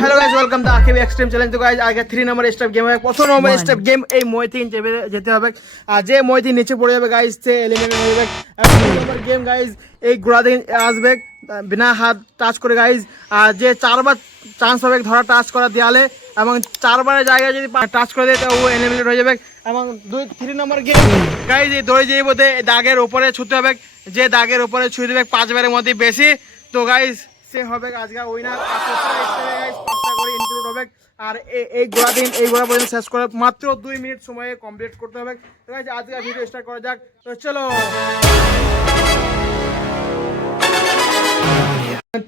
Hello guys, welcome to Akib extreme challenge. তো guys আগে 3 নম্বর step game হবে। প্রথম নম্বর স্টেপ গেম এই ময়থিন যেতে হবে, আর যে ময়থিন নিচে পড়ে যাবে গাইস সে এলিমিনেট হয়ে যাবে। আর 2 নম্বর গেম গাইস এই ঘোড়া দিন আসবে বিনা হাত টাচ করে গাইস, আর যে 4বার চান্স হবে ধরা টাচ করা দেয়ালে, এবং 4বারের জায়গায় যদি টাচ করে দেয় তো ও এলিমিনেট হয়ে যাবে। এবং 3 নম্বর গেম গাইস এই দড়ি দিয়ে বোধে দাগের উপরে ছুঁতে হবে, যে দাগের উপরে ছুঁয়ে দেবে 5বারের মধ্যে বেশি, তো গাইস সে হবে আজকে উইনার। আর প্রত্যেকটা স্টেপে গাইস 5টা করে ইনক্লুড হবে। আর এই ঘোড়া পর্যন্ত শেষ করে মাত্র 2 মিনিট সময়ে কমপ্লিট করতে হবে। তো গাইস আজকে ভিডিও স্টার্ট করা যাক, তো চলো।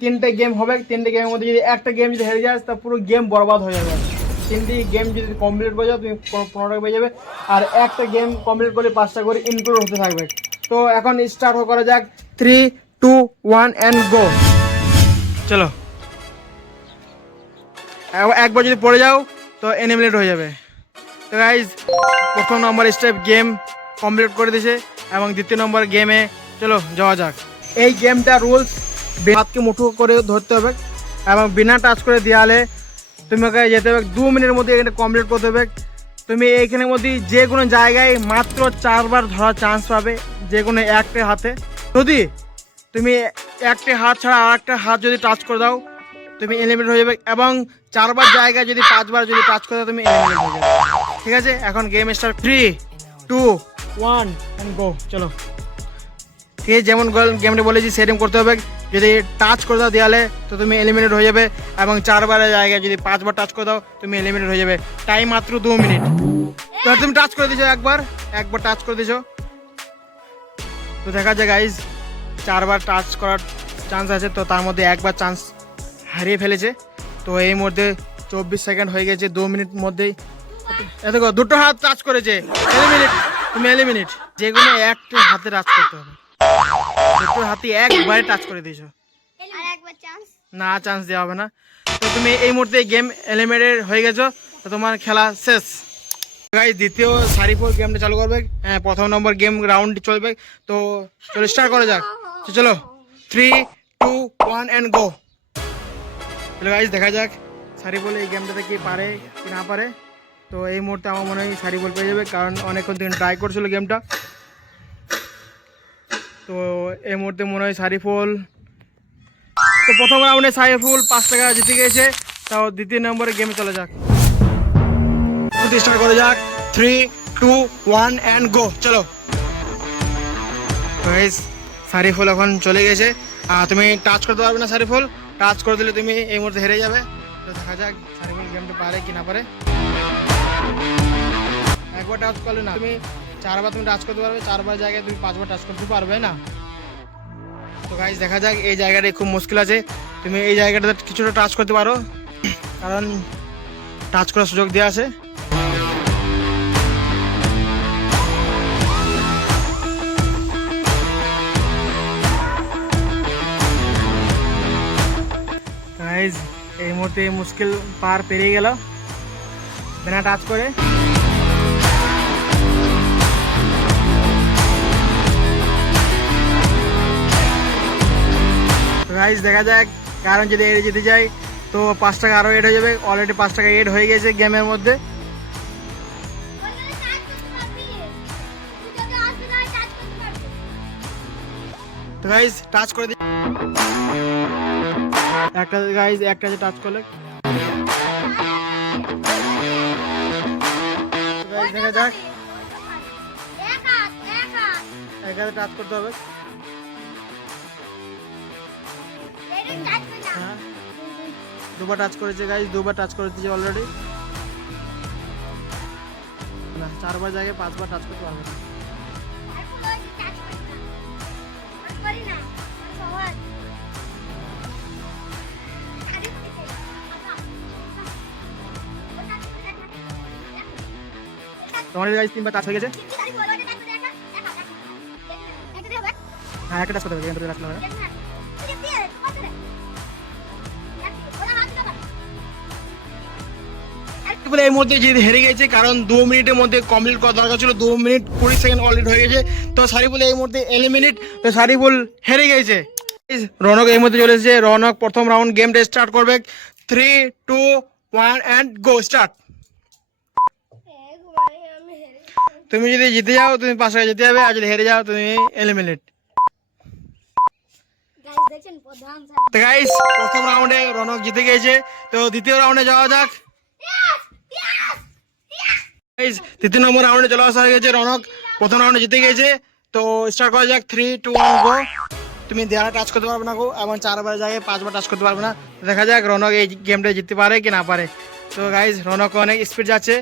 3টে গেম হবে, 3টে গেমের মধ্যে যদি একটা গেম যদি হেরে যায় তা পুরো গেম বরবাদ হয়ে যাবে। 3টি গেম যদি কমপ্লিট করে যাও তুমি 15 টাকা পেয়ে যাবে, আর একটা গেম কমপ্লিট করে 5টা করে ইনক্লুড হতে থাকবে। তো এখন স্টার্ট করা যাক, 3, 2, 1 অ্যান্ড গো। চলো, একবার যদি পড়ে যাও তো এলিমিনেট হয়ে যাবে। তো গাইজ প্রথম নম্বর স্টেপ গেম কমপ্লিট করে দিয়েছে, এবং দ্বিতীয় নম্বর গেমে চলো যাওয়া যাক। এই গেমটা রুলস হাতকে মুঠো করে ধরতে হবে, এবং বিনা টাচ করে দেওয়ালে তোমাকে যেতে হবে। 2 মিনিটের মধ্যে এখানে কমপ্লিট করতে হবে। তুমি এইখানের মধ্যে যে কোনো জায়গায় মাত্র 4বার ধরার চান্স পাবে, যে কোনো একটা হাতে। যদি তুমি একটা হাত ছাড়া আর একটা হাত যদি টাচ করে দাও তুমি এলিমিনেট হয়ে যাবে, এবং 4বার জায়গায় যদি 5বার যদি টাচ করে দাও তুমি এলিমিনেট হয়ে যাবে। ঠিক আছে, এখন গেম স্টার্ট। 3, 2, 1 and go. চলো, ঠিক আছে, যেমন গেমটা বলেছি সেরকম করতে হবে। যদি টাচ করে দাও দেয়ালে তো তুমি এলিমিনেট হয়ে যাবে, এবং 4বারের জায়গায় যদি 5বার টাচ করে দাও তুমি এলিমিনেট হয়ে যাবে। টাইম মাত্র 2 মিনিট। তো তুমি টাচ করে দিয়েছো, একবার টাচ করে দিয়েছো। তো দেখা যায় গাইজ 4বার টাচ করার চান্স আছে, তো তার মধ্যে একবার চান্স হারিয়ে ফেলেছে। তো এই মধ্যে 24 সেকেন্ড হয়ে গেছে, 2 মিনিট মধ্যেই এত 2টো হাত টাচ করেছে, এলিমিনেট। তুমি এলিমিনেট। যে কোনো একটা হাতে টাচ করতে হবে, 2টো হাতে একবারে টাচ করে দিয়েছো, না চান্স দেওয়া হবে না। তো তুমি এই মুহূর্তে গেম এলিমিনেট হয়ে গেছো, তো তোমার খেলা শেষ। গাইস দ্বিতীয় সারিফল গেমটা চালু করবে। হ্যাঁ, প্রথম নম্বর গেম রাউন্ড চলবে, তো চলো স্টার্ট করা যাক। তো চলো 3, 2, 1 অ্যান্ড গো। চলো গাইস দেখা যাক সারিফল এই গেমটাতে কি পারে কি না পারে। তো এই মুহূর্তে আমার মনে হয় সারিফল পেয়ে যাবে, কারণ অনেকক্ষণ থেকে ট্রাই করছিল গেমটা। তো এই মুহূর্তে মনে হয় সারিফল, তো প্রথম রাউন্ডে সারিফুল 5 টাকা জিতে গেছে। তাও দ্বিতীয় নম্বরে গেমে চলে যাক, স্টার্ট করা যাক। 3, 2, 1 অ্যান্ড গো। চলো গাইস সারিফুল এখন চলে গেছে, তুমি টাচ করতে পারবে না। সারিফুল টাচ করে দিলে তুমি এই মুহূর্তে হেরে যাবে। তো দেখা যাক সারিফুল গেমটা পারে কি না পারে। একবার টাচ করলে না, তুমি 4বার তুমি টাচ করতে পারবে, 4বার জায়গায় তুমি 5বার টাচ করতে পারবে না। তো গাইস দেখা যাক, এই জায়গাটা খুব মুশকিল আছে। তুমি এই জায়গাটাতে কিছুটা টাচ করতে পারো, কারণ টাচ করার সুযোগ দেওয়া আছে। গাইস এই মুহূর্তে মুশকিল পার পেরিয়ে গেল বিনা টাচ করে। গাইস দেখা যাক, কারণ যদি এড়ে যেতে যাই তো 5 টাকা আরও এড হয়ে যাবে। অলরেডি 5 টাকা এড হয়ে গেছে গেমের মধ্যে। তো গাইস টাচ করে দিই একটা, গাইস একটা যে টাচ করলে দেখা যাক, একাতে টাচ করতে হবে। হ্যাঁ, 2বার টাচ করেছে গাইস, 2বার টাচ করে দিয়েছে অলরেডি। না, 4বার জায়গায় 5বার টাচ করতে পারবে না। তোমার গাইস 3বার টাচ হয়ে গেছে। হ্যাঁ, একটা টাচ করতে হবে, এখান থেকে টাচ করতে হবে। এই মুহূর্তে জিত হেরে গেছে, কারণ 2 মিনিটের মধ্যে কমপ্লিট করা দরকার ছিল। 2 মিনিট 20 সেকেন্ড অলরেডি হয়ে গেছে। তো সারিফুল এই মুহূর্তে এলিমিনেট, তো সারিফুল হেরে গেছে। রনক এই মুহূর্তে চলে এসেছে। রনক প্রথম রাউন্ড গেমটা স্টার্ট করবে। 3 2 1 এন্ড গো স্টার্ট। তুমি যদি জিতে যাও তুমি 5 টাকা জিতে যাবে, আর যদি হেরে যাও তুমি এলিমিনেট। তো গাইস প্রথম রাউন্ডে রনক জিতে গিয়েছে, তো দ্বিতীয় রাউন্ডে যাওয়া যাক। গাইস তৃতীয় নম্বর রাউন্ডে চলে আসা হয়ে গেছে, রনক প্রথম রাউন্ডে জিতে গিয়েছে। তো স্টার্ট করা যাক, 3 2 1 গো। তুমি দেয়ালে টাচ করতে পারবে না গো, এবং 4বার জায়গায় 5বার টাচ করতে পারবে না। তো দেখা যাক রনক এই গেমটা জিততে পারে কি না পারে। তো গাইস রনক অনেক স্পিড যাচ্ছে,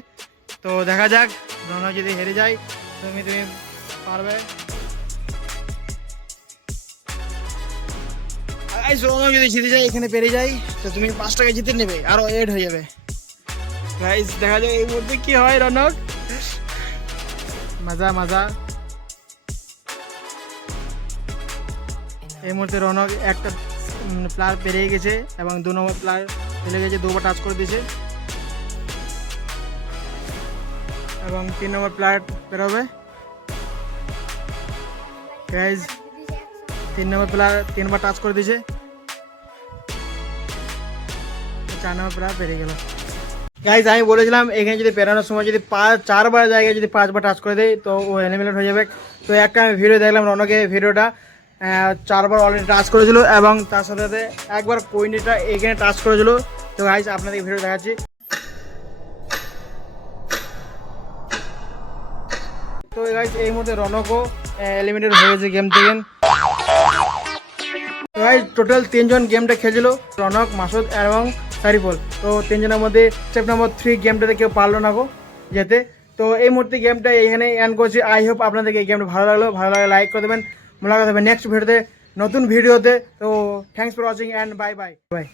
তো দেখা যাক রনক যদি হেরে যায় তুমি পারবে। গাইস রনক যদি জিতে যায়, এখানে পেরে যায়, তো তুমি 5 টাকা জিতে নেবে, আরো এড হয়ে যাবে। গাইস দেখা যাক এই মুহূর্তে কি হয়। রনক মজা মজা। এই মুহূর্তে রনক একটা প্লেয়ার পেরিয়ে গেছে এবং 2 নম্বর প্লেয়ার ফেলে গেছে, 2বার টাচ করে দিয়েছে, এবং 3 নম্বর প্লেয়ার পেরোবে। গাইস 3 নম্বর প্লেয়ার 3বার টাচ করে দিয়েছে, 4 নম্বর প্লেয়ার পেরিয়ে গেল। গাইস আমি বলেছিলাম এখানে যদি পেরানোর সময় যদি 4বার জায়গায় যদি 5বার টাচ করে দেয় তো ও এলিমিনেট হয়ে যাবে। তো একটা আমি ভিডিও দেখলাম, রনকে ভিডিওটা 4বার অলরেডি টাচ করেছিল, এবং তার সাথে সাথে একবার কোইনিটা এখানে টাচ করেছিল। তো গাইস আপনাদের ভিডিও দেখাচ্ছি। তো গাইস এই মধ্যে রনকও এলিমিনেট হয়ে গেছে গেম থেকে। তো গাইস টোটাল 3 জন গেমটা খেলছিল, রনক, মাসুদ এবং সারিফল। তো 3 জনের মধ্যে স্টেপ নম্বর 3 গেমটাতে কেউ পারলো না গো যেতে। তো এই মুহূর্তে গেমটা এখানে এন্ড করছি। আই হোপ আপনাদেরকে এই গেমটা ভালো লাগলে লাইক করে দেবেন। মোলাকাত হবে নেক্সট ভিডিওতে, নতুন ভিডিওতে। তো thanks for watching and bye bye by.